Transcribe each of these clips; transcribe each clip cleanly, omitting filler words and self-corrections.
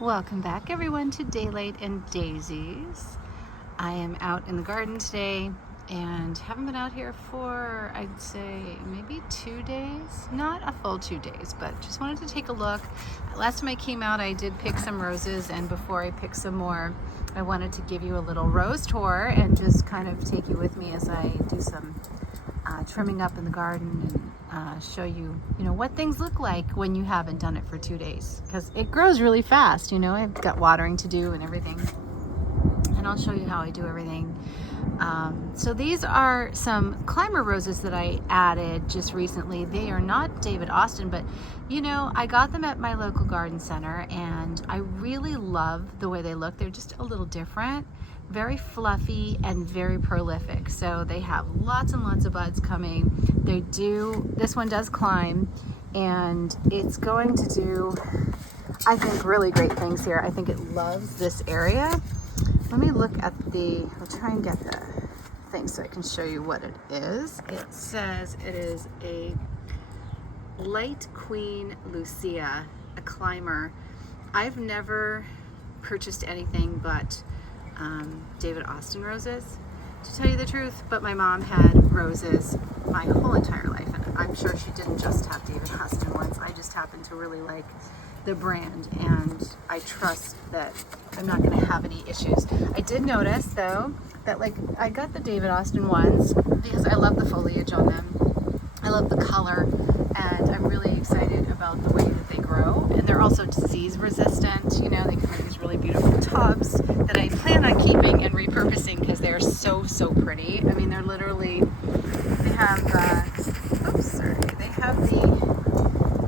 Welcome back everyone to Daylight and Daisies. I am out in the garden today and haven't been out here for, I'd say, maybe 2 days. Not a full 2 days, but just wanted to take a look. Last time I came out, I did pick some roses, and before I pick some more, I wanted to give you a little rose tour and just kind of take you with me as I do some trimming up in the garden and show you, what things look like when you haven't done it for 2 days, because it grows really fast. I've got watering to do and everything, and I'll show you how I do everything. So these are some climber roses that I added just recently. They are not David Austin, but I got them at my local garden center, and I really love the way they look. They're just a little different, very fluffy and very prolific. So they have lots and lots of buds coming. This one does climb, and it's going to do, I think, really great things here. I think it loves this area. Let me look at I'll try and get the thing so I can show you what it is. It says it is a Light Queen Lucia, a climber. I've never purchased anything but David Austin roses, to tell you the truth, but my mom had roses my whole entire life, and I'm sure she didn't just have David Austin ones. I just happen to really like the brand, and I trust that I'm not going to have any issues. I did notice though that I got the David Austin ones because I love the foliage on them. I love the color, and I'm really excited about the way that they grow. And they're also disease resistant. They come in these really beautiful tubs that I plan on keeping and repurposing because they're so pretty. I mean, they're literally, they have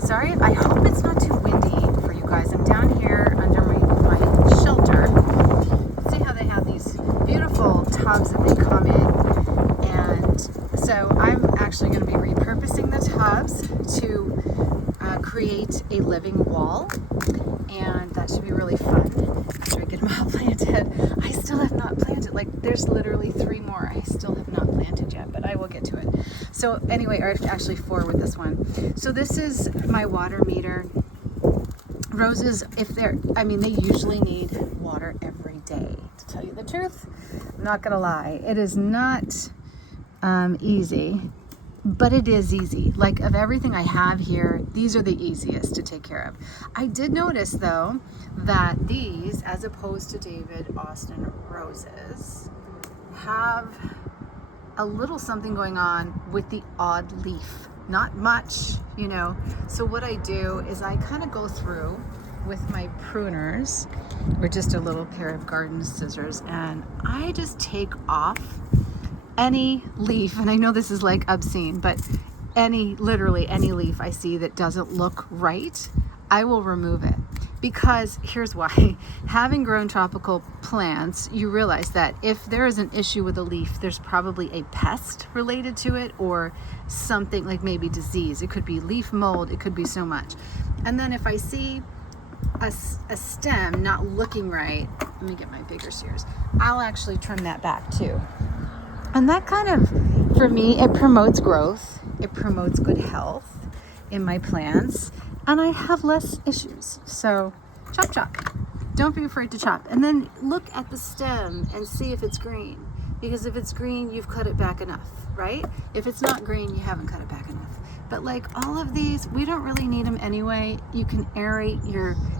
sorry, I hope it's not too windy for you guys. I'm down here under my shelter. See how they have these beautiful tubs that they come in, and so I'm actually going to be repurposing the tubs to create a living wall, and that should be really fun after I get them all planted. I still have not planted, there's literally 3 more I still have not planted yet, but I will get to it. So anyway, or actually 4 with this one. So this is my water meter. Roses, they usually need water every day, to tell you the truth. I'm not gonna lie, it is not easy, but it is easy. Of everything I have here, these are the easiest to take care of. I did notice though that these, as opposed to David Austin roses, have a little something going on with the odd leaf. Not much, So what I do is I kind of go through with my pruners, or just a little pair of garden scissors, and I just take off any leaf. And I know this is obscene, but literally any leaf I see that doesn't look right, I will remove it. Because here's why. Having grown tropical plants, you realize that if there is an issue with a leaf, there's probably a pest related to it, or something like maybe disease. It could be leaf mold, it could be so much. And then if I see a stem not looking right, let me get my bigger shears, I'll actually trim that back too. And that kind of, for me, it promotes growth, it promotes good health in my plants, and I have less issues. So chop chop. Don't be afraid to chop. And then look at the stem and see if it's green. Because if it's green, you've cut it back enough, right? If it's not green, you haven't cut it back enough. But all of these, we don't really need them anyway. You can aerate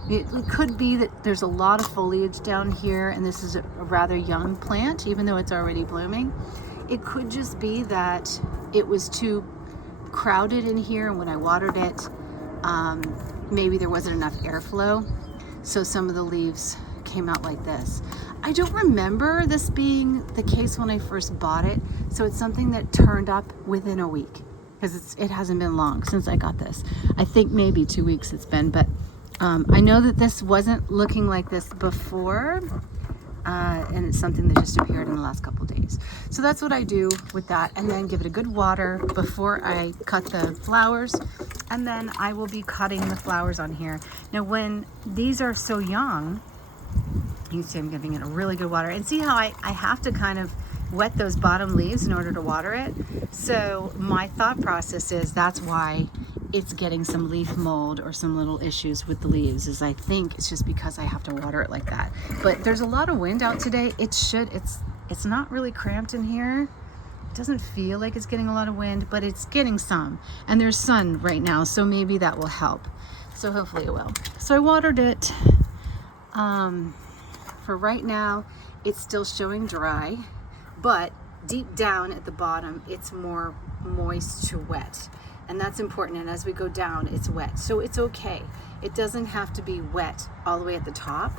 it could be that there's a lot of foliage down here, and this is a rather young plant, even though it's already blooming. It could just be that it was too crowded in here, and when I watered it, maybe there wasn't enough airflow, so some of the leaves came out like this. I don't remember this being the case when I first bought it, so it's something that turned up within a week, because it hasn't been long since I got this. I think maybe 2 weeks it's been, but I know that this wasn't looking like this before, and it's something that just appeared in the last couple days. So that's what I do with that, and then give it a good water before I cut the flowers, and then I will be cutting the flowers on here. Now when these are so young, you can see I'm giving it a really good water, and see how I have to kind of wet those bottom leaves in order to water it. So my thought process is that's why it's getting some leaf mold or some little issues with the leaves, is I think it's just because I have to water it like that. But there's a lot of wind out today. It's not really cramped in here. It doesn't feel like it's getting a lot of wind, but it's getting some. And there's sun right now, so maybe that will help. So hopefully it will. So I watered it. For right now, it's still showing dry, but deep down at the bottom, it's more moist to wet. And that's important. And as we go down, it's wet. So it's okay. It doesn't have to be wet all the way at the top.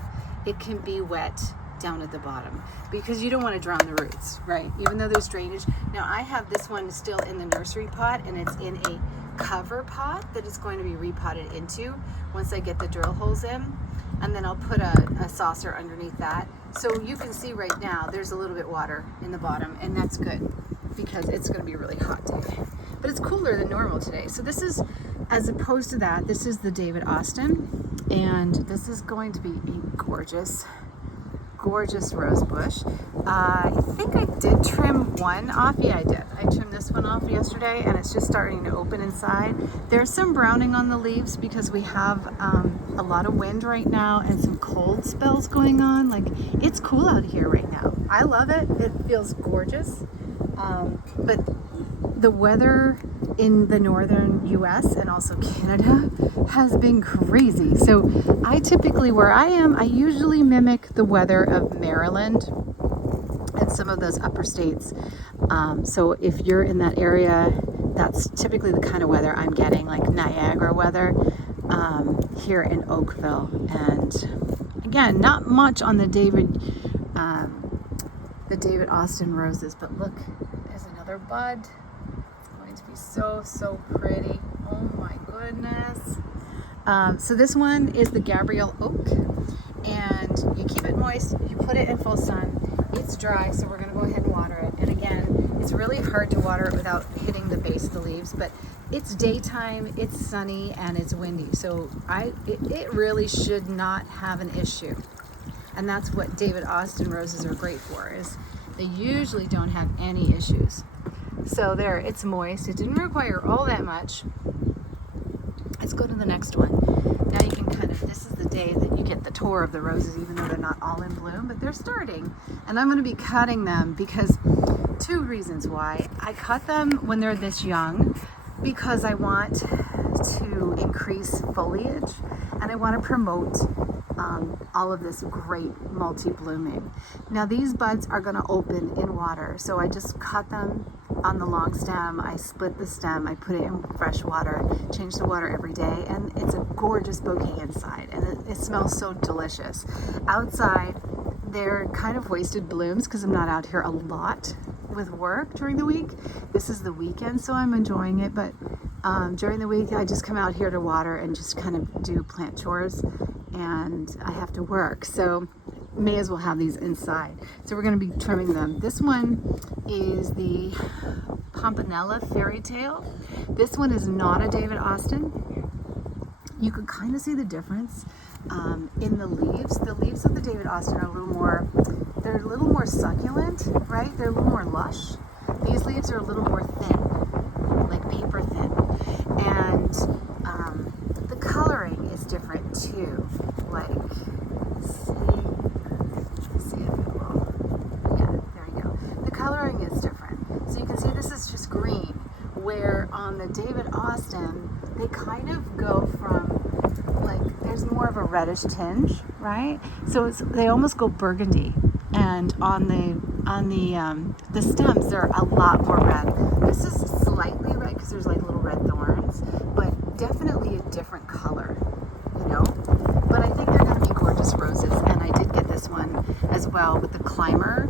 It can be wet down at the bottom, because you don't want to drown the roots, right? Even though there's drainage. Now I have this one still in the nursery pot, and it's in a cover pot that is going to be repotted into once I get the drill holes in. And then I'll put a saucer underneath that. So you can see right now there's a little bit water in the bottom, and that's good because it's going to be a really hot day. But it's cooler than normal today. So this is, as opposed to that, this is the David Austin, and this is going to be a gorgeous rose bush. I think I did trim one off. Yeah, I did. I trimmed this one off yesterday, and it's just starting to open inside. There's some browning on the leaves because we have a lot of wind right now and some cold spells going on. Like, it's cool out here right now. I love it. It feels gorgeous. But the weather in the northern US and also Canada has been crazy. So I typically, where I am, I usually mimic the weather of Maryland and some of those upper states. So if you're in that area, that's typically the kind of weather I'm getting, like Niagara weather here in Oakville. And again, not much on the David Austin roses, but look, there's another bud. To be so pretty. Oh my goodness. So this one is the Gabrielle Oak, and you keep it moist, you put it in full sun. It's dry, so we're going to go ahead and water it. And again, it's really hard to water it without hitting the base of the leaves, but it's daytime, it's sunny, and it's windy, so it really should not have an issue. And that's what David Austin roses are great for, is they usually don't have any issues. So there, it's moist. It didn't require all that much. Let's go to the next one. Now you can this is the day that you get the tour of the roses, even though they're not all in bloom, but they're starting. And I'm going to be cutting them because, two reasons why. I cut them when they're this young because I want to increase foliage and I want to promote all of this great multi-blooming. Now these buds are going to open in water, so I just cut them on the long stem. I split the stem, I put it in fresh water, change the water every day, and it's a gorgeous bouquet inside, and it smells so delicious. Outside, they're kind of wasted blooms because I'm not out here a lot with work during the week. This is the weekend, so I'm enjoying it, but during the week I just come out here to water and just kind of do plant chores, and I have to work, so may as well have these inside. So we're going to be trimming them. This one is the Pompanella Fairy Tale. This one is not a David Austin. You can kind of see the difference in the leaves. The leaves of the David Austin are they're a little more succulent, right? They're a little more lush. These leaves are a little more thin, like paper thin. And the coloring is different too. Like, see if it will. Yeah, there you go. The coloring is different. So you can see this is just green, where on the David Austin, they kind of go from, like, there's more of a reddish tinge, right? So they almost go burgundy. And on the stems, they're a lot more red. This is slightly red because there's like little red thorns, but definitely a different color, you know? But I think they're going to be gorgeous roses, and I did get this one as well with the climber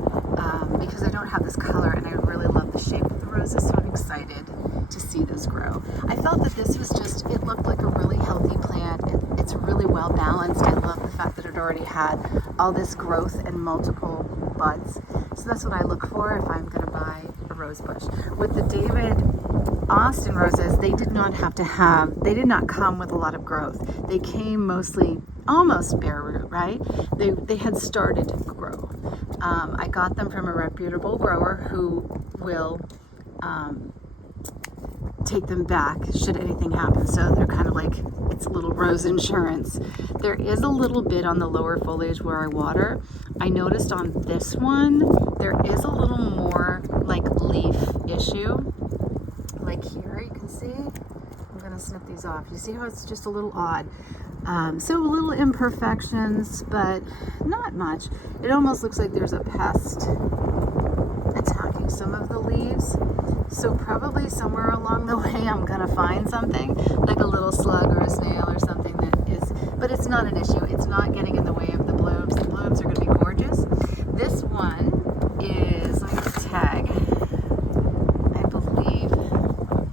because I don't have this color, and I really love the shape of the roses, so I'm excited to see this grow. I felt that this was just, it looked like a really healthy plant. It's really well balanced. I love the fact that it already had all this growth and multiple buds. So that's what I look for if I'm going to buy a rose bush. With the David Austin roses, they did not come with a lot of growth. They came mostly almost bare root, right? They had started to grow. I got them from a reputable grower who will take them back should anything happen. So they're kind of like, it's a little rose insurance. There is a little bit on the lower foliage where I water. I noticed on this one, there is a little more like leaf issue. Like here, you can see, I'm gonna snip these off. You see how it's just a little odd. So little imperfections, but not much. It almost looks like there's a pest attacking some of the leaves. So probably somewhere along the way I'm gonna find something, like a little slug or a snail or something that is, but it's not an issue. It's not getting in the way of the blooms. The blooms are gonna be gorgeous. This one is, let me tag, I believe,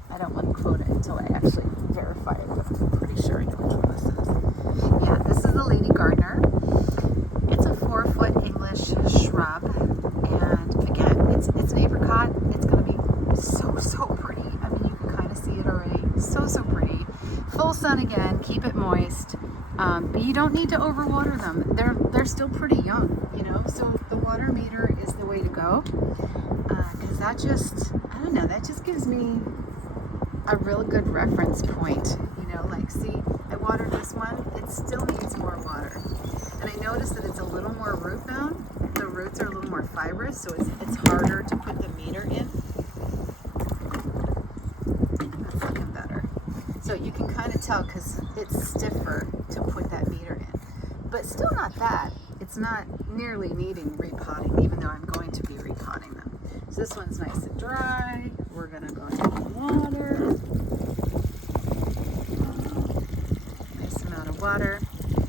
I don't want to quote it until I actually verify it, but I'm pretty sure I know which one this is. Yeah, this is the Lady Gardener. It's a 4-foot English shrub, and again, it's an apricot. It's going to be so pretty. I mean, you can kind of see it already. So pretty. Full sun again. Keep it moist, but you don't need to overwater them. They're still pretty young, you know. So the water meter is the way to go, because that just, I don't know, that just gives me a real good reference point. You know, like, see, I watered this one. It still needs more water, and I noticed that it's a little more root bound. The roots are a little more fibrous, so it's harder to put the meter in. That's looking better. So you can kind of tell because it's stiffer to put that meter in, but still not bad. It's not nearly needing repotting, even though I'm going to be repotting them. So this one's nice and dry. We're gonna go ahead and water. Nice amount of water.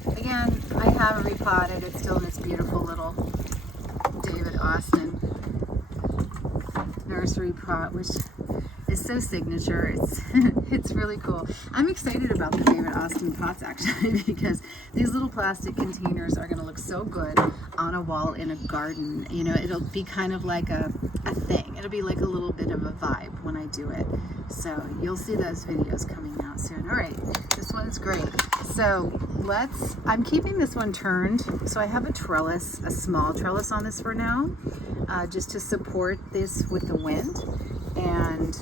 Again, I haven't repotted. It's still in this beautiful little David Austin nursery pot, which is so signature. It's really cool. I'm excited about the David Austin pots actually, because these little plastic containers are going to look so good on a wall in a garden. You know, it'll be kind of like a thing. It'll be like a little bit of a vibe when I do it. So you'll see those videos coming out soon. All right, this one's great. So I'm keeping this one turned. So I have a trellis, a small trellis on this for now, just to support this with the wind. And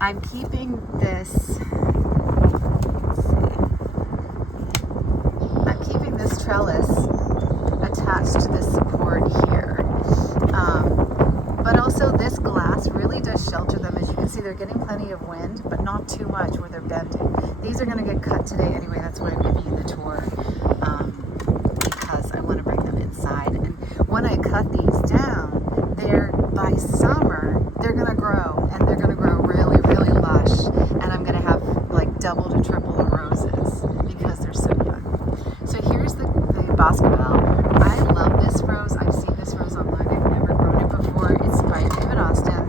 I'm keeping this, trellis attached to this support here. But also this glass really does shelter them. As you can see, they're getting plenty of wind, but not too much where they're bending. These are going to get cut today anyway. That's why I'm giving you the tour, because I want to bring them inside. And when I cut these down, by summer, they're going to grow, and they're going to grow really lush. And I'm going to have like double to triple the roses because they're so young. So here's the Boscobel. I love this rose. I've seen this rose online. I've never grown it before. It's by David Austin.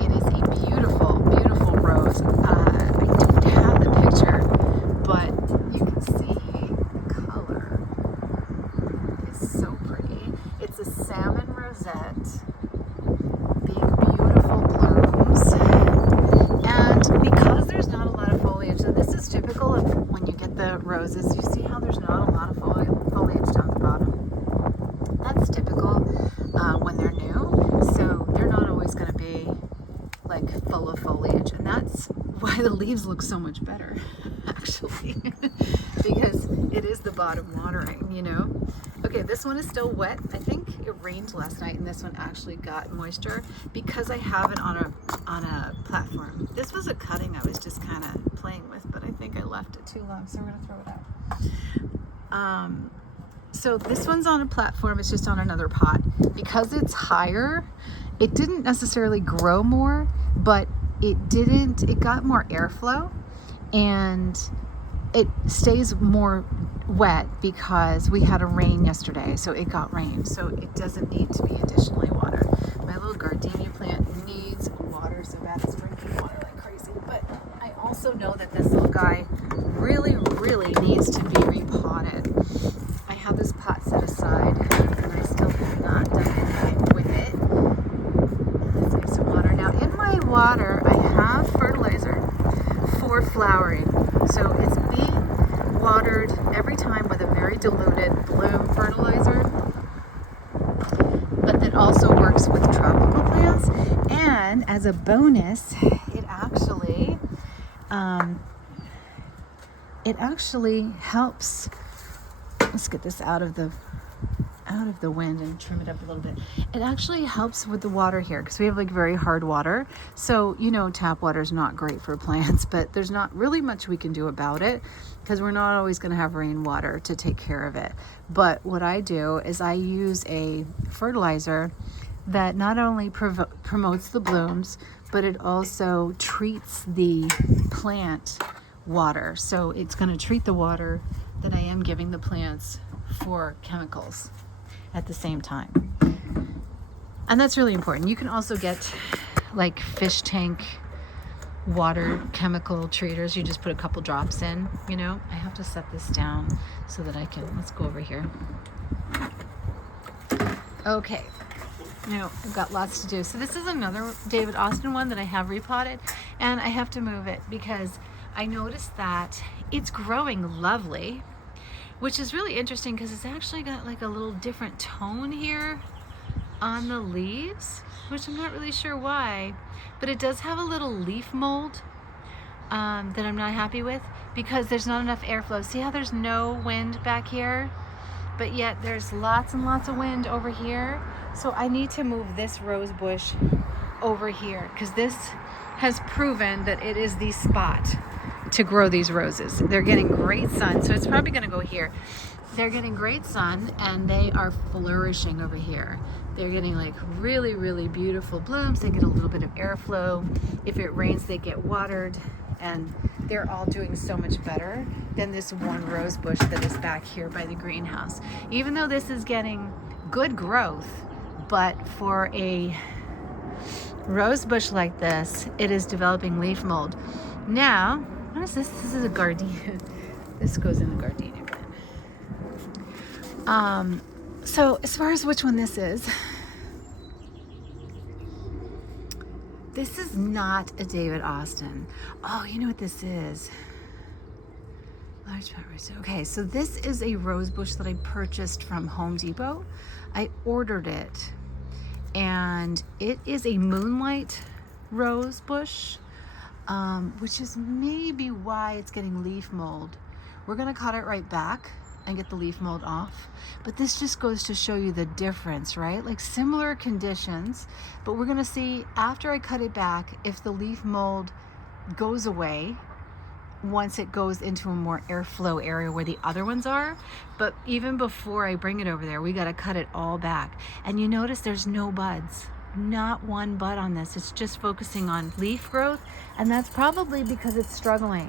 It is a beautiful rose. I don't have the picture, but you can see the color is so pretty. It's a salmon rosette. Big, beautiful blooms. And because there's not a lot of foliage, so this is typical of when you get the roses, you see how there's not a lot of foliage down the bottom. That's typical when they're new, so they're not always going to be like full of foliage, and that's why the leaves look so much better actually, because it is the bottom watering, you know. Okay, this one is still wet. I think it rained last night and this one actually got moisture because I have it on a platform. This was a cutting I was just kind of playing with, but I think I left it too long, so we're gonna throw it out. So this one's on a platform. It's just on another pot. Because it's higher, it didn't necessarily grow more, but it got more airflow, and it stays more wet because we had a rain yesterday, so it got rain, so it doesn't need to be additionally watered. My little gardenia plant needs water so bad, it's drinking water like crazy, but I also know that this little guy really needs to be repotted. I have this pot set aside and I still have not done anything with it. Let's make some water. Now in my water I have fertilizer for flowering, so it's being watered every time with a very diluted bloom fertilizer, but that also works helps with tropical plants, and as a bonus, it actually helps. Let's get this out of the wind and trim it up a little bit. It actually helps with the water here because we have like very hard water. So, tap water is not great for plants, but there's not really much we can do about it because we're not always going to have rainwater to take care of it. But what I do is I use a fertilizer that not only promotes the blooms, but it also treats the plant water. So it's going to treat the water that I am giving the plants for chemicals at the same time. And that's really important. You can also get like fish tank water chemical treaters. You just put a couple drops in, I have to set this down so that let's go over here. Okay. I've got lots to do. So this is another David Austin one that I have repotted, and I have to move it because I noticed that it's growing lovely, which is really interesting because it's actually got like a little different tone here on the leaves, which I'm not really sure why, but it does have a little leaf mold that I'm not happy with because there's not enough airflow. See how there's no wind back here, but yet there's lots and lots of wind over here. So I need to move this rose bush over here because this has proven that it is the spot to grow these roses. They're getting great sun, so it's probably going to go here. They're getting great sun and they are flourishing over here. They're getting like really, really beautiful blooms. They get a little bit of airflow. If it rains, they get watered, and they're all doing so much better than this one rose bush that is back here by the greenhouse. Even though this is getting good growth, but for a rose bush like this, it is developing leaf mold. Now, what is this? This is a gardenia. This goes in the gardenia bin. So as far as which one this is not a David Austin. Oh, you know what this is? Large pot rose. Okay, so this is a rose bush that I purchased from Home Depot. I ordered it, and it is a moonlight rose bush, which is maybe why it's getting leaf mold. We're gonna cut it right back and get the leaf mold off, but this just goes to show you the difference, right? Like similar conditions, but we're gonna see after I cut it back if the leaf mold goes away once it goes into a more airflow area where the other ones are. But even before I bring it over there, we got to cut it all back. And you notice there's no buds, not one bud on this. It's just focusing on leaf growth, and that's probably because it's struggling.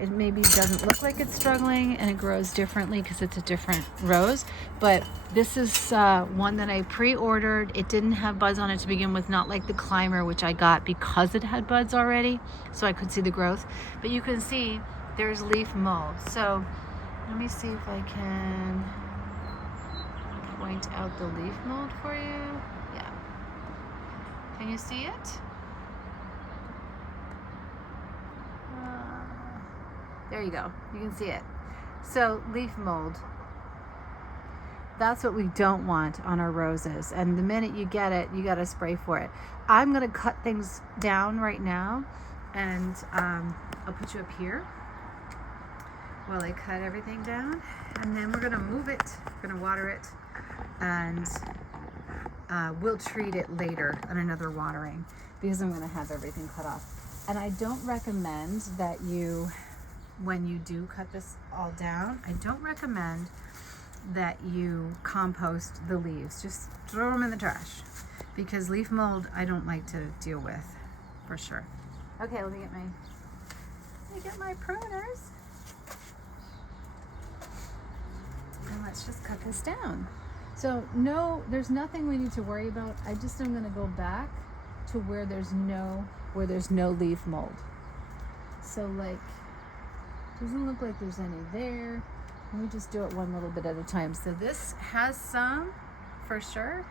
It maybe doesn't look like it's struggling, and it grows differently because it's a different rose. But this is one that I pre-ordered. It didn't have buds on it to begin with, not like the climber, which I got because it had buds already, so I could see the growth. But you can see there's leaf mold. So let me see if I can point out the leaf mold for you. Yeah. Can you see it? There you go. You can see it. So leaf mold. That's what we don't want on our roses. And the minute you get it, you got to spray for it. I'm going to cut things down right now, and I'll put you up here while I cut everything down. And then we're going to move it. We're going to water it, and we'll treat it later on another watering because I'm going to have everything cut off. And I don't recommend that you, when you do cut this all down, I don't recommend that you compost the leaves. Just throw them in the trash, because leaf mold I don't like to deal with, for sure. Okay, let me get my pruners, and let's just cut this down. So no, there's nothing we need to worry about. I just am going to go back to where there's no leaf mold. So like, doesn't look like there's any there. Let me just do it one little bit at a time. So this has some, for sure,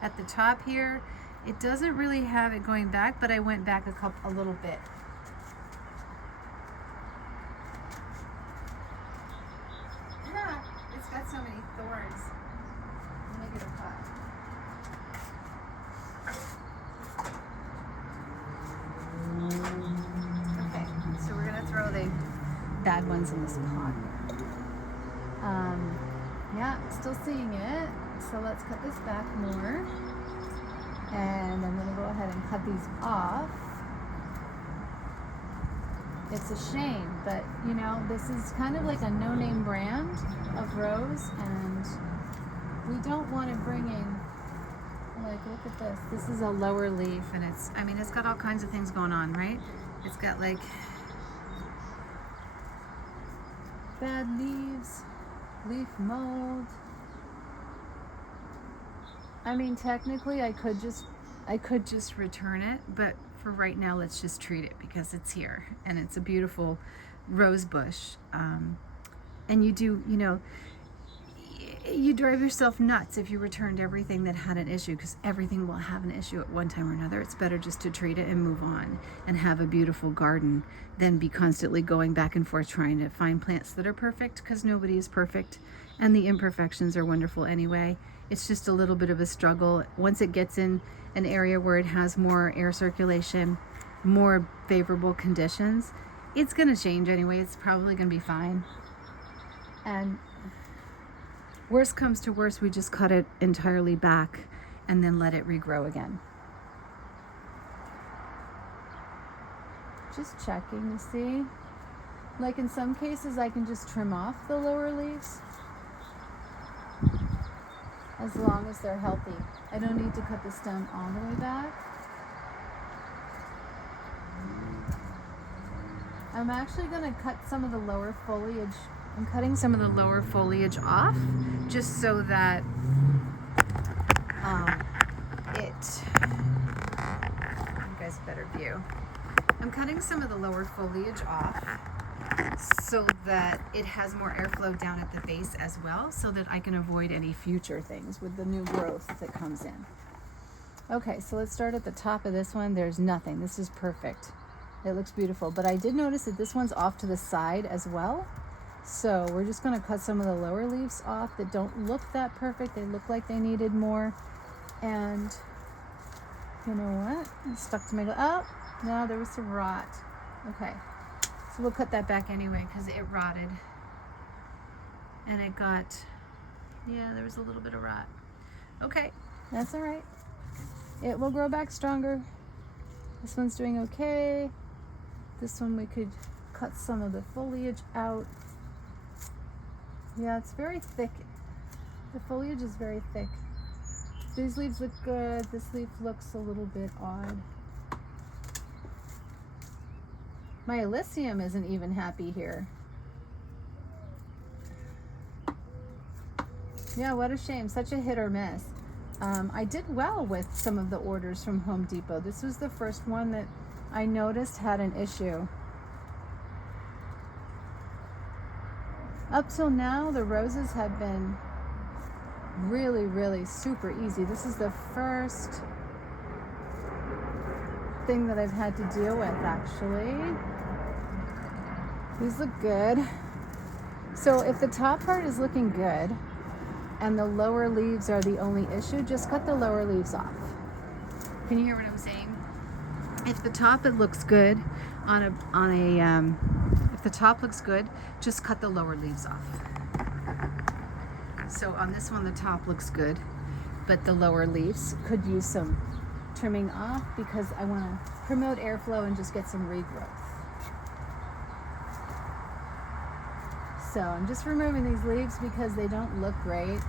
at the top here. It doesn't really have it going back, but I went back a little bit. It's got so many thorns. Let me get a pot. Okay, so we're gonna throw the bad ones in this pot. Yeah, still seeing it. So let's cut this back more. And I'm gonna go ahead and cut these off. It's a shame, but you know, this is kind of like a no-name brand of rose, and we don't want to bring in, like, look at this. This is a lower leaf, and it's got all kinds of things going on, right? It's got like bad leaves, leaf mold. I mean, technically I could just return it, but for right now, let's just treat it because it's here and it's a beautiful rose bush. And you drive yourself nuts if you returned everything that had an issue, because everything will have an issue at one time or another. It's better just to treat it and move on and have a beautiful garden than be constantly going back and forth trying to find plants that are perfect, because nobody is perfect and the imperfections are wonderful anyway. It's just a little bit of a struggle. Once it gets in an area where it has more air circulation, more favorable conditions, it's going to change anyway. It's probably going to be fine. And worst comes to worst, we just cut it entirely back and then let it regrow again. Just checking to see. Like in some cases, I can just trim off the lower leaves as long as they're healthy. I don't need to cut the stem all the way back. I'm actually going to cut some of the lower foliage. I'm cutting some of the lower foliage off just so that you guys better view. I'm cutting some of the lower foliage off so that it has more airflow down at the base as well, so that I can avoid any future things with the new growth that comes in. Okay, so let's start at the top of this one. There's nothing. This is perfect. It looks beautiful, but I did notice that this one's off to the side as well. So we're just going to cut some of the lower leaves off that don't look that perfect. They look like they needed more. And you know what? It's stuck to my oh, no, there was some rot. Okay. So we'll cut that back anyway because it rotted. And it got, yeah, there was a little bit of rot. Okay, that's all right. It will grow back stronger. This one's doing okay. This one we could cut some of the foliage out. Yeah, it's very thick. The foliage is very thick. These leaves look good. This leaf looks a little bit odd. My Elysium isn't even happy here. Yeah, what a shame. Such a hit or miss. I did well with some of the orders from Home Depot. This was the first one that I noticed had an issue. Up till now, the roses have been really, really super easy. This is the first thing that I've had to deal with, actually. These look good. So if the top part is looking good and the lower leaves are the only issue, just cut the lower leaves off. Can you hear what I'm saying? If the top it looks good if the top looks good, just cut the lower leaves off. So on this one, the top looks good, but the lower leaves could use some trimming off because I want to promote airflow and just get some regrowth. So I'm just removing these leaves because they don't look great.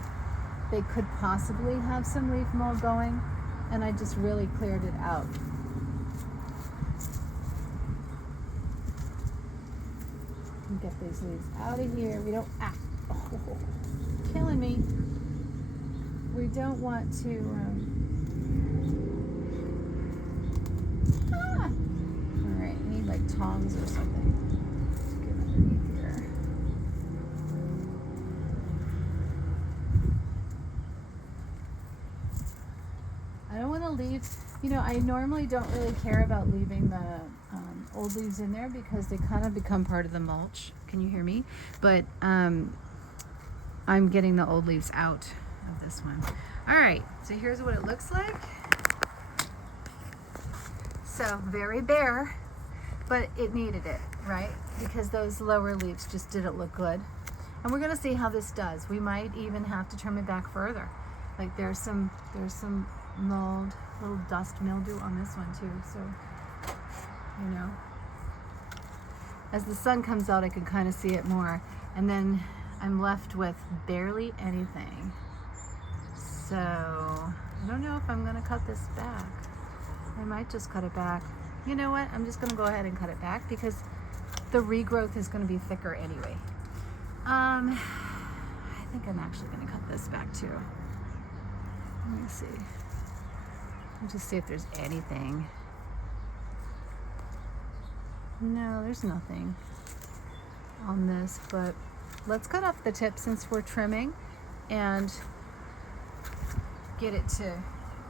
They could possibly have some leaf mold going, and I just really cleared it out. Get these leaves out of here. We don't, killing me. We don't want to, all right, I need like tongs or something. Let's get underneath here. I don't want to leave, I normally don't really care about leaving the old leaves in there because they kind of become part of the mulch. Can you hear me? But I'm getting the old leaves out of this one. All right, so here's what it looks like. So very bare, but it needed it, right? Because those lower leaves just didn't look good. And we're gonna see how this does. We might even have to trim it back further. Like there's some mold, little dust mildew on this one too. So, you know, as the sun comes out, I can kind of see it more. And then I'm left with barely anything. So I don't know if I'm gonna cut this back. I might just cut it back. You know what? I'm just gonna go ahead and cut it back because the regrowth is gonna be thicker anyway. I think I'm actually gonna cut this back too. Let me see. Let me just see if there's anything. No, there's nothing on this, but let's cut off the tip since we're trimming and get it to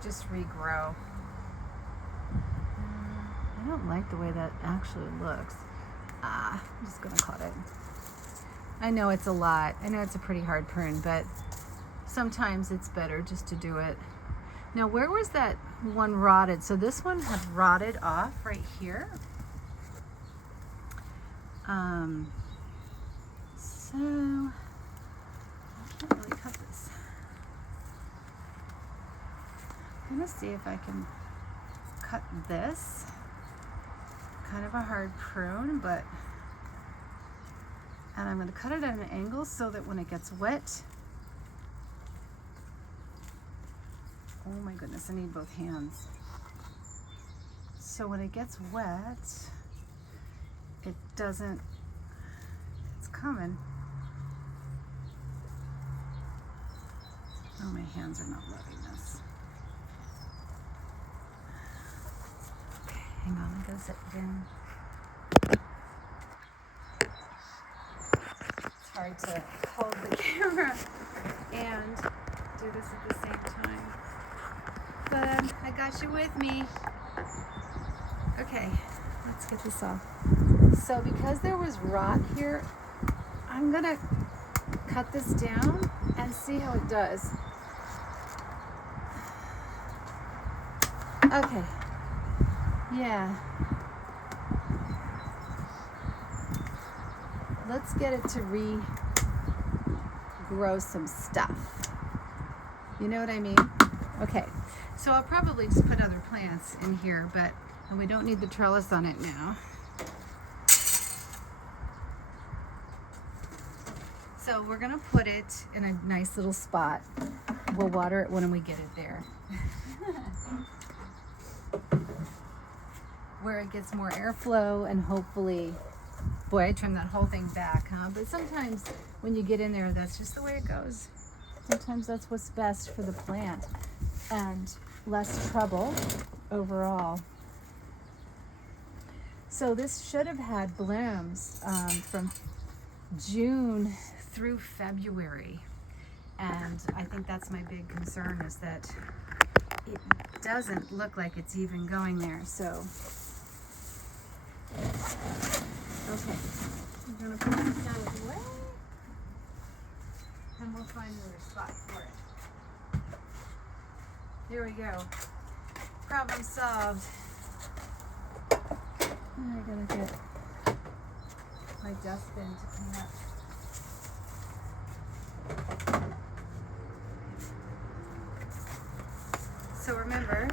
just regrow. I don't like the way that actually looks. I'm just gonna cut it. I know it's a lot. I know it's a pretty hard prune, but sometimes it's better just to do it. Now, where was that one rotted? So this one had rotted off right here. So I can't really cut this. I'm gonna see if I can cut this. Kind of a hard prune, but, and I'm gonna cut it at an angle so that when it gets wet, oh my goodness, I need both hands. So when it gets wet, it doesn't, it's coming. Oh, my hands are not loving this. Okay, hang on, I'm gonna sit down. It's hard to hold the camera and do this at the same time. But I got you with me. Okay, let's get this off. So because there was rot here, I'm gonna cut this down and see how it does. Okay, yeah. Let's get it to regrow some stuff. You know what I mean? Okay, so I'll probably just put other plants in here, and we don't need the trellis on it now. So we're gonna put it in a nice little spot. We'll water it when we get it there. Where it gets more airflow and hopefully, boy, I trimmed that whole thing back, huh? But sometimes when you get in there, that's just the way it goes. Sometimes that's what's best for the plant and less trouble overall. So this should have had blooms from June through February. And I think that's my big concern, is that it doesn't look like it's even going there. So, okay, I'm gonna put this out of the way and we'll find another spot for it. There we go. Problem solved. I gotta get my dustbin to clean up. So remember,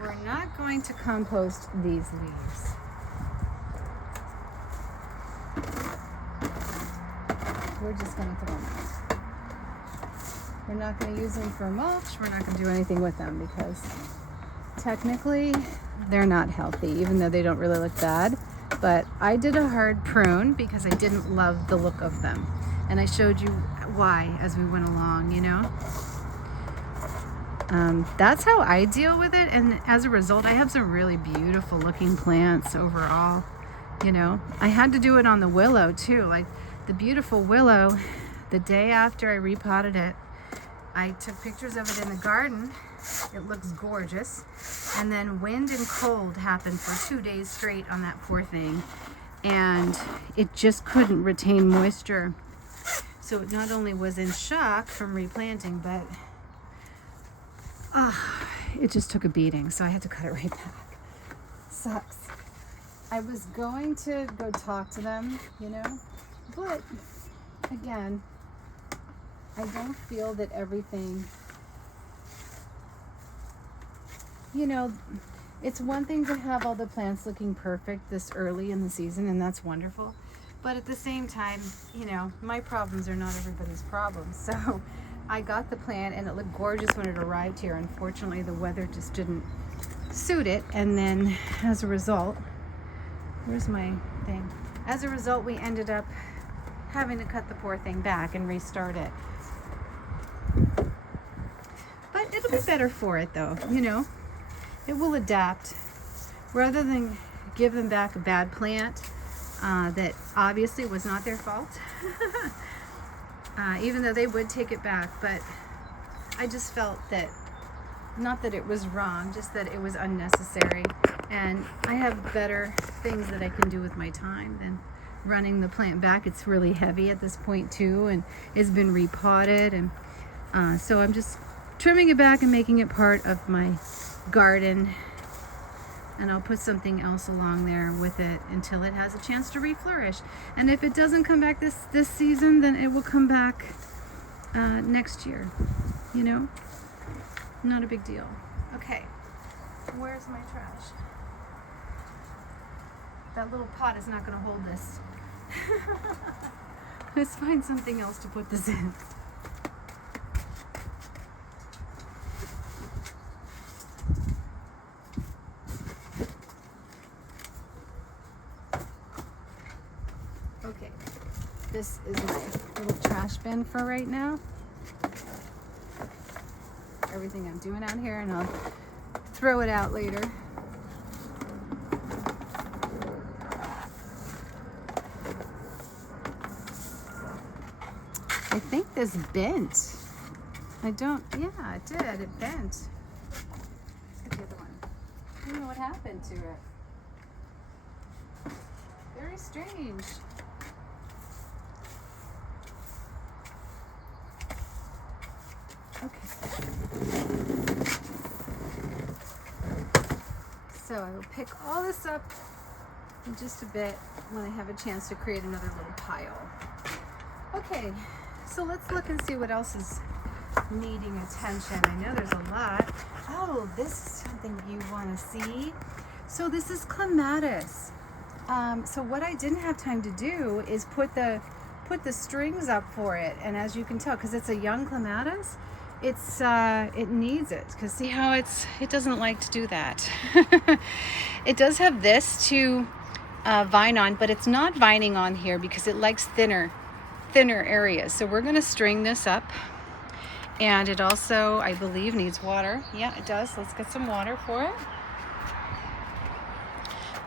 we're not going to compost these leaves. We're just going to throw them out. We're not going to use them for mulch. We're not going to do anything with them because technically they're not healthy, even though they don't really look bad. But I did a hard prune because I didn't love the look of them. And I showed you why as we went along, you know. That's how I deal with it, and as a result I have some really beautiful looking plants overall. You know, I had to do it on the willow too. Like the beautiful willow, the day after I repotted it, I took pictures of it in the garden. It looks gorgeous. And then wind and cold happened for 2 days straight on that poor thing, and it just couldn't retain moisture. So it not only was in shock from replanting, but it just took a beating, so I had to cut it right back. sucks. I was going to go talk to them, you know, but again, I don't feel that everything, you know, it's one thing to have all the plants looking perfect this early in the season, and that's wonderful. But at the same time, you know, my problems are not everybody's problems. So I got the plant and it looked gorgeous when it arrived here. Unfortunately, the weather just didn't suit it. And then as a result, where's my thing? As a result, we ended up having to cut the poor thing back and restart it. But it'll be better for it though, you know. It will adapt. Rather than give them back a bad plant that obviously was not their fault, even though they would take it back, but I just felt that, not that it was wrong, just that it was unnecessary. And I have better things that I can do with my time than running the plant back. It's really heavy at this point too, and it's been repotted, and so I'm just trimming it back and making it part of my garden, and I'll put something else along there with it until it has a chance to reflourish. And if it doesn't come back this season, then it will come back next year, you know. Not a big deal. Okay, where's my trash? That little pot is not going to hold this. Let's find something else to put this in. Okay, this is my little trash bin for right now. Everything I'm doing out here, and I'll throw it out later. I think this bent. I don't, it did, it bent. Look at the other one. I don't know what happened to it. Very strange. Okay. So I will pick all this up in just a bit when I have a chance to create another little pile. Okay, so let's look and see what else is needing attention. I know there's a lot. Oh, this is something you want to see. So this is clematis. So what I didn't have time to do is put the strings up for it, and as you can tell, because it's a young clematis, it needs it, because see how it doesn't like to do that. It does have this to vine on, but it's not vining on here because it likes thinner areas. So we're going to string this up, and it also, I believe, needs water. Yeah, it does. Let's get some water for it.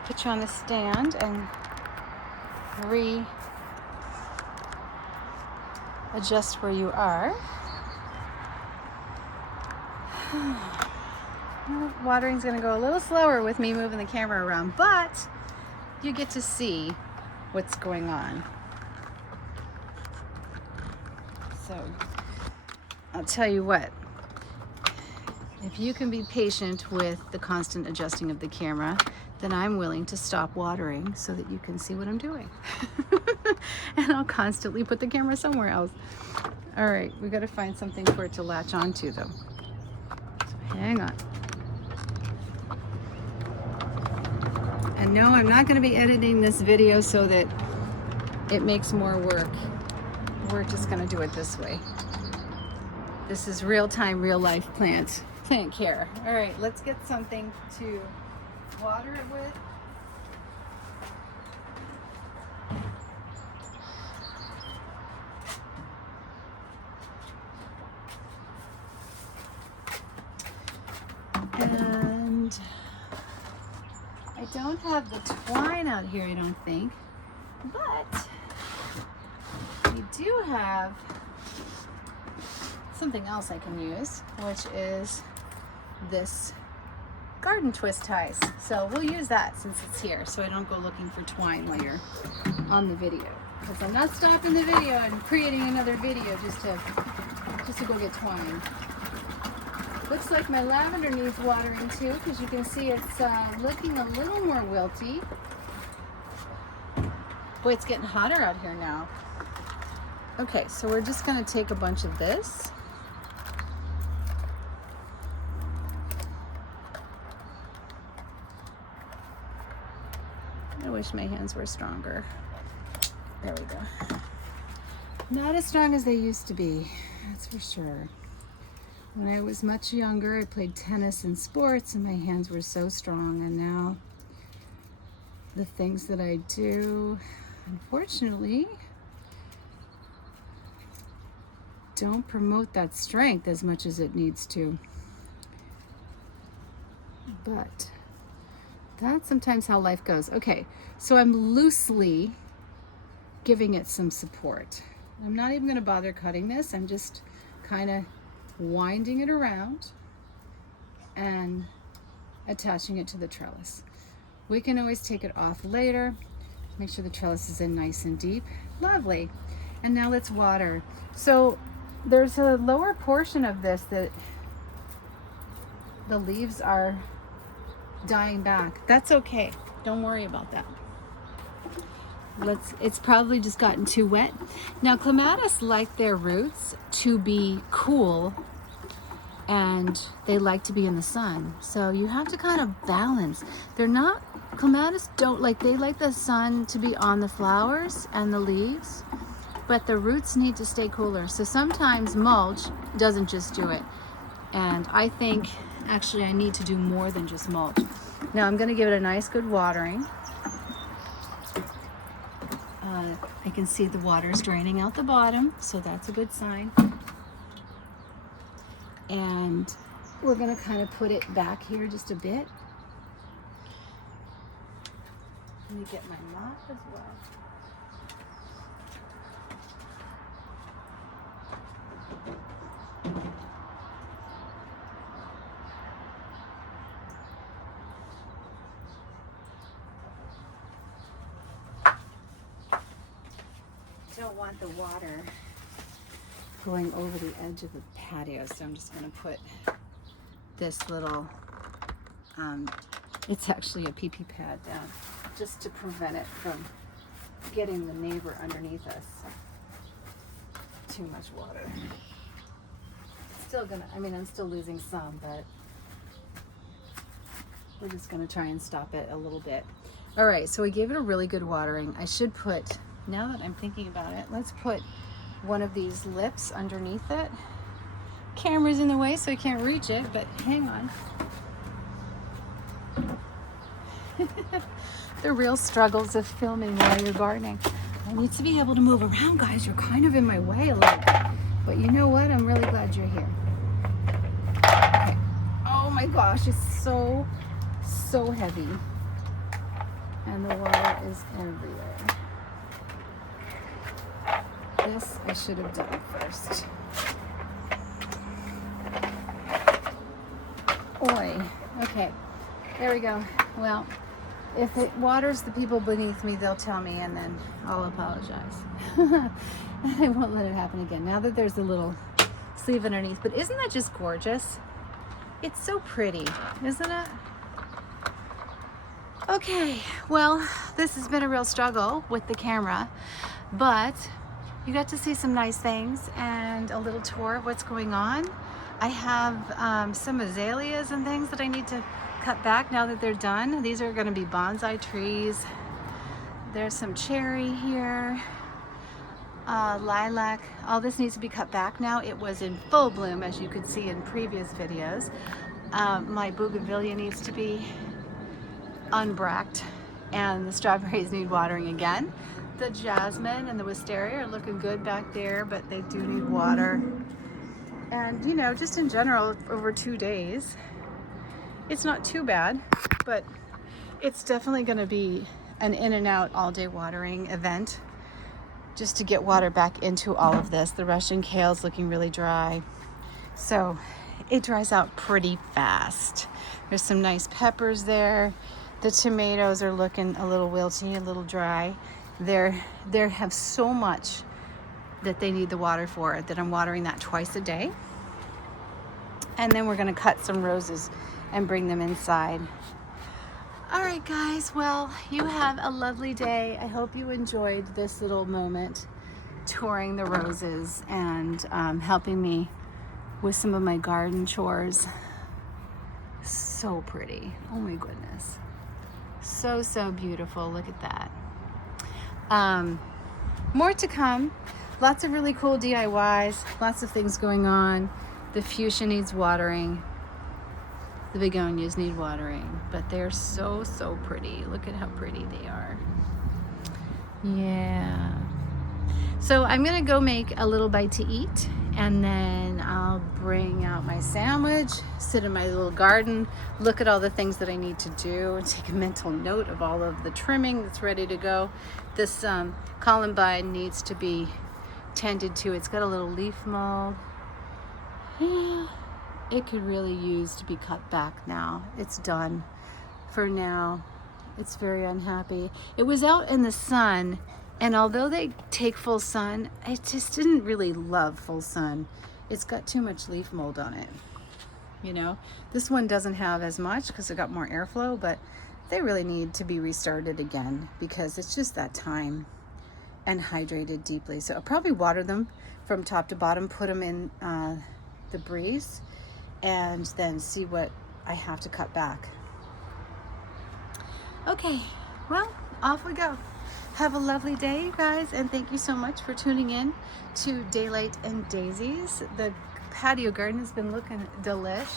Put you on the stand and adjust where you are. Watering's going to go a little slower with me moving the camera around, but you get to see what's going on. So I'll tell you what, if you can be patient with the constant adjusting of the camera, then I'm willing to stop watering so that you can see what I'm doing. And I'll constantly put the camera somewhere else. All right, we got to find something for it to latch onto though. So hang on. And no, I'm not going to be editing this video so that it makes more work. We're just going to do it this way. This is real-time, real-life plant care. All right, let's get something to water it with. And I don't have the twine out here, I don't think, but we do have something else I can use, which is this garden twist ties. So we'll use that since it's here, so I don't go looking for twine while you're on the video, because I'm not stopping the video and creating another video just to go get twine. Looks like my lavender needs watering too, because you can see it's looking a little more wilty. Boy, it's getting hotter out here now. Okay, so we're just gonna take a bunch of this. I wish my hands were stronger. There we go. Not as strong as they used to be, that's for sure. When I was much younger, I played tennis and sports and my hands were so strong, and now the things that I do, unfortunately, don't promote that strength as much as it needs to. But that's sometimes how life goes. Okay, so I'm loosely giving it some support. I'm not even gonna bother cutting this. I'm just kind of winding it around and attaching it to the trellis. We can always take it off later. Make sure the trellis is in nice and deep. Lovely. And now let's water. So there's a lower portion of this that the leaves are dying back. That's okay. Don't worry about that. It's probably just gotten too wet. Now clematis like their roots to be cool and they like to be in the sun. So you have to kind of balance. Clematis don't like, they like the sun to be on the flowers and the leaves, but the roots need to stay cooler. So sometimes mulch doesn't just do it. And I think actually I need to do more than just mulch. Now I'm gonna give it a nice good watering. I can see the water's draining out the bottom, so that's a good sign. And we're gonna kind of put it back here just a bit. Let me get my mop as well. Don't want the water going over the edge of the patio, so I'm just going to put this little, it's actually a pee-pee pad down, just to prevent it from getting the neighbor underneath us. Too much water. It's still gonna, I'm still losing some, but we're just going to try and stop it a little bit. All right, so we gave it a really good watering. I should put, now that I'm thinking about it, let's put one of these lips underneath it. Camera's in the way, so I can't reach it, but hang on. The real struggles of filming while you're gardening. I need to be able to move around, guys. You're kind of in my way a little bit. But you know what? I'm really glad you're here. Okay. Oh my gosh, it's so heavy. And the water is everywhere. This I should have done first. Oi. Okay, there we go. Well, if it waters the people beneath me, they'll tell me and then I'll apologize. I won't let it happen again. Now that there's a little sleeve underneath, but isn't that just gorgeous? It's so pretty, isn't it? Okay, well, this has been a real struggle with the camera, but you got to see some nice things and a little tour of what's going on. I have some azaleas and things that I need to cut back now that they're done. These are going to be bonsai trees. There's some cherry here, lilac. All this needs to be cut back now. It was in full bloom, as you could see in previous videos. My bougainvillea needs to be unbracked, and the strawberries need watering again. The jasmine and the wisteria are looking good back there, but they do need water. And you know, just in general, over 2 days, it's not too bad, but it's definitely going to be an in and out all day watering event just to get water back into all of this. The Russian kale's looking really dry, so it dries out pretty fast. There's some nice peppers there. The tomatoes are looking a little wilty, a little dry. They have so much that they need the water for that I'm watering that twice a day. and then we're gonna cut some roses and bring them inside. All right, guys, well, you have a lovely day. I hope you enjoyed this little moment touring the roses and helping me with some of my garden chores. So pretty. Oh my goodness. So, so beautiful. Look at that. More to come. Lots of really cool DIYs. Lots of things going on. The fuchsia needs watering. The begonias need watering. But they're so, so pretty. Look at how pretty they are. Yeah. So I'm going to go make a little bite to eat, and then I'll bring out my sandwich, sit in my little garden, look at all the things that I need to do, and take a mental note of all of the trimming that's ready to go. This columbine needs to be tended to. It's got a little leaf mold. Yeah, it could really use to be cut back now. It's done for now. It's very unhappy. It was out in the sun, and although they take full sun, I just didn't really love full sun. It's got too much leaf mold on it. You know, this one doesn't have as much because it got more airflow, but they really need to be restarted again because it's just that time, and hydrated deeply. So I'll probably water them from top to bottom, put them in the breeze, and then see what I have to cut back. Okay, well, off we go. Have a lovely day, you guys, and thank you so much for tuning in to Daylight and Daisies. The patio garden has been looking delish,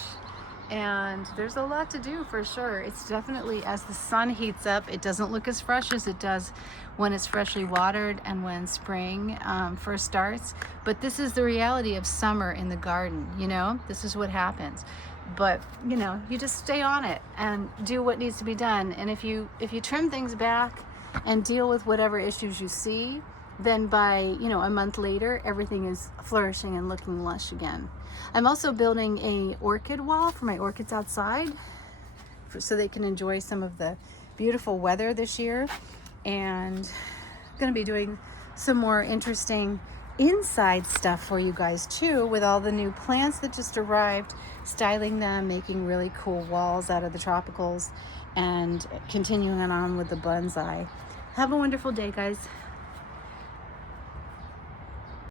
and there's a lot to do for sure. It's definitely, as the sun heats up, it doesn't look as fresh as it does when it's freshly watered and when spring first starts. But this is the reality of summer in the garden, you know? This is what happens. But, you know, you just stay on it and do what needs to be done. And if you trim things back and deal with whatever issues you see, then by, you know, a month later, everything is flourishing and looking lush again. I'm also building a orchid wall for my orchids outside so they can enjoy some of the beautiful weather this year. And I'm going to be doing some more interesting inside stuff for you guys too, with all the new plants that just arrived, styling them, making really cool walls out of the tropicals, and continuing on with the bonsai. Have a wonderful day, guys.